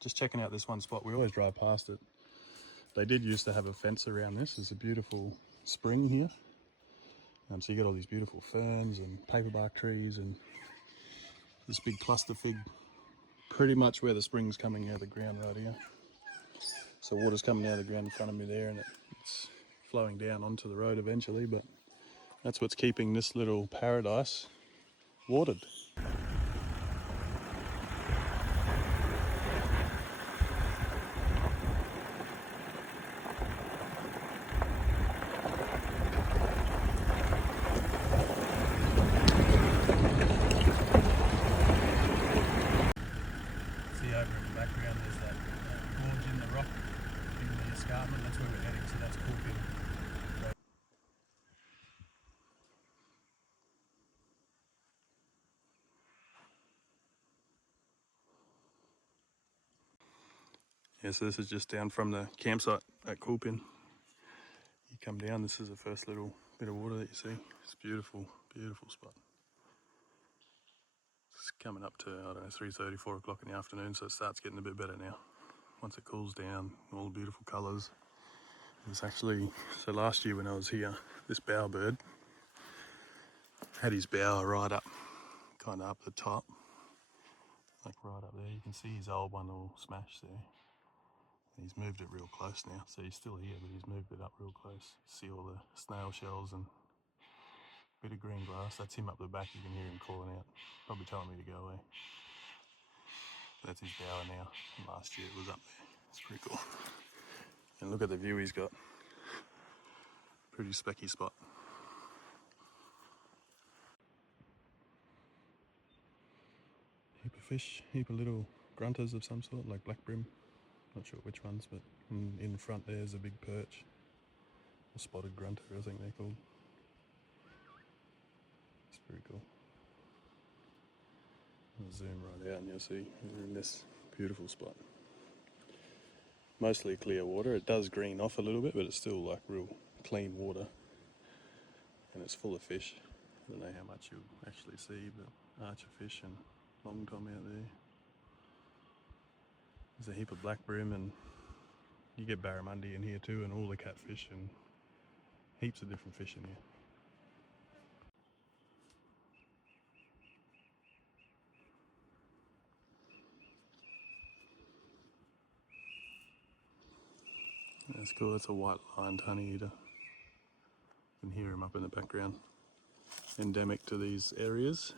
just checking out this one spot. We always drive past it. They did used to have a fence around this. There's a beautiful spring here. So you get all these beautiful ferns and paperbark trees and this big cluster fig, pretty much where the spring's coming out of the ground right here. So water's coming out of the ground in front of me there, and it's flowing down onto the road eventually, but that's what's keeping this little paradise watered. See over in the background there's that gorge in the rock in the escarpment. That's where we're heading, so that's cool. Yeah, so this is just down from the campsite at Coolpin. You come down, this is the first little bit of water that you see. It's a beautiful, beautiful spot. It's coming up to, I don't know, 3:30, 4 o'clock in the afternoon, so it starts getting a bit better now. Once it cools down, all the beautiful colours. It's actually, so last year when I was here, this bowerbird had his bower right up, kind of up the top, like right up there. You can see his old one all smashed there. He's moved it real close now, so he's still here, but he's moved it up real close. See all the snail shells and a bit of green grass. That's him up the back. You can hear him calling out, probably telling me to go away. That's his bower now. Last year it was up there. It's pretty cool. And look at the view he's got. Pretty specky spot. Heap of fish, heap of little grunters of some sort, like black brim. Not sure which ones, but in front there's a big perch. A spotted grunter, I think they're called. It's pretty cool. I'll zoom right out and you'll see we're in this beautiful spot. Mostly clear water. It does green off a little bit, but it's still like real clean water. And it's full of fish. I don't know how much you'll actually see, but archerfish and long tom out there. There's a heap of black brim, and you get barramundi in here too, and all the catfish and heaps of different fish in here. That's cool. That's a white-lined honey eater. You can hear him up in the background. Endemic to these areas.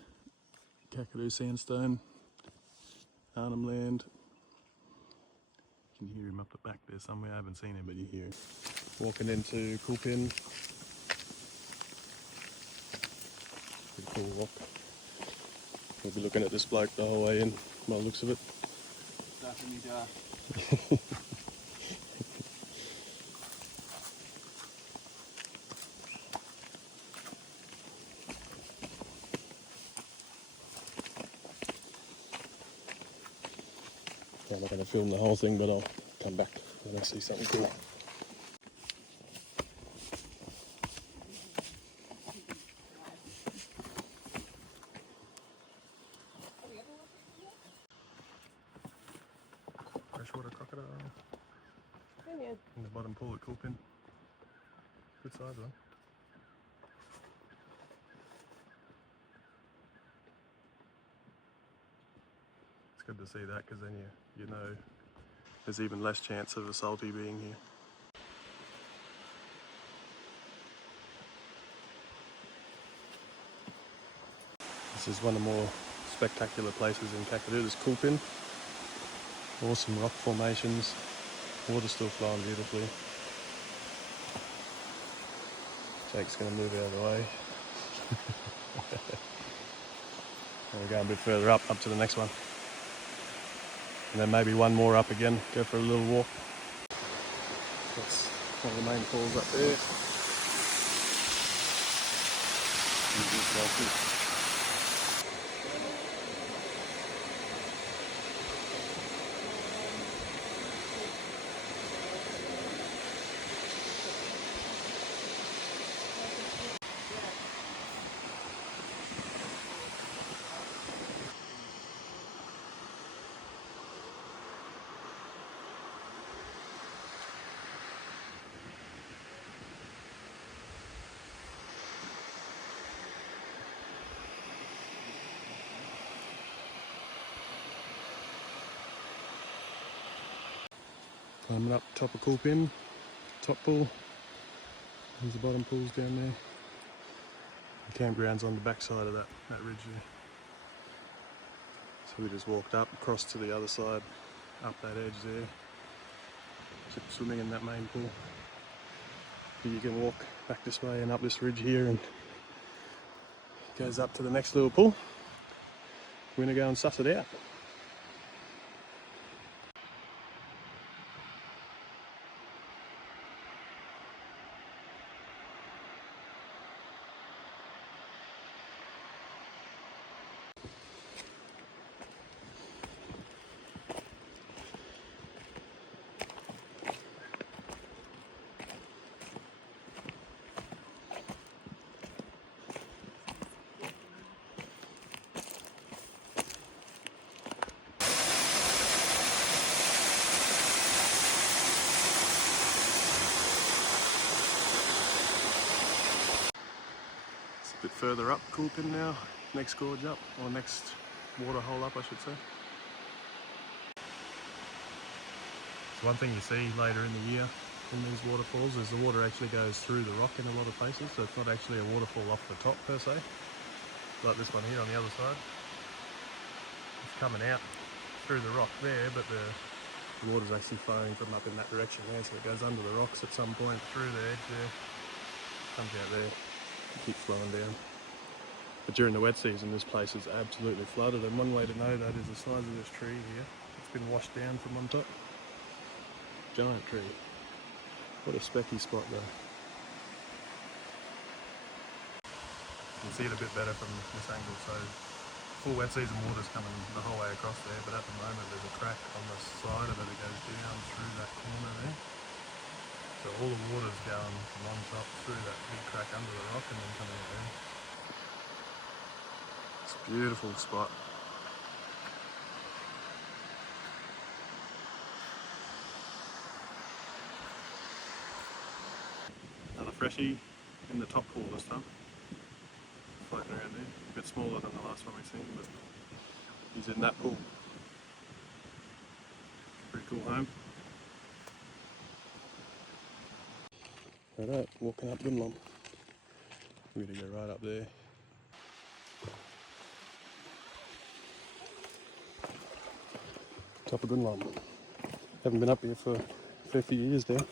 Kakadu sandstone, Arnhem Land. You can hear him up the back there somewhere. I haven't seen him, but you hear him. Walking into Coolpin. Pretty cool walk. We'll be looking at this bloke the whole way in, by the looks of it. I'm not going to film the whole thing, but I'll come back when I see something cool. Freshwater crocodile in the bottom pool at Coolpin. Good size though. It's good to see that, because then you know there's even less chance of a salty being here. This is one of the more spectacular places in Kakadu. This Coolpin. Awesome rock formations. Water still flowing beautifully. Jake's going to move out of the way. And we're going a bit further up to the next one. And then maybe one more up again, go for a little walk. That's one of the main falls up there. Climbing up top of Cool Pin, top pool. There's the bottom pools down there. The campground's on the back side of that ridge there. So we just walked up, across to the other side, up that edge there. Just swimming in that main pool. But you can walk back this way and up this ridge here, and it goes up to the next little pool. We're gonna go and suss it out. Bit further up Cool Pin now, next gorge up, or next water hole up I should say. So one thing you see later in the year in these waterfalls is the water actually goes through the rock in a lot of places, so it's not actually a waterfall off the top per se, like this one here on the other side. It's coming out through the rock there, but the water's actually flowing from up in that direction there, so it goes under the rocks at some point through the edge there, comes out there. Keep flowing down. But during the wet season this place is absolutely flooded, and one way to know that is the size of this tree here. It's been washed down from on top. Giant tree. What a specky spot though. You can see it a bit better from this angle, so full wet season water's coming the whole way across there, but at the moment there's a crack on the side of it that goes down through that corner there. So all the water's going from on top through that big crack under the rock and then coming out there. It's a beautiful spot. Another freshie in the top pool this time. Floating around there. A bit smaller than the last one we've seen, but he's in that pool. Pretty cool home. Alright, walking up Gunlom. We're going to go right up there. Top of Gunlom. Haven't been up here for a fair few years now.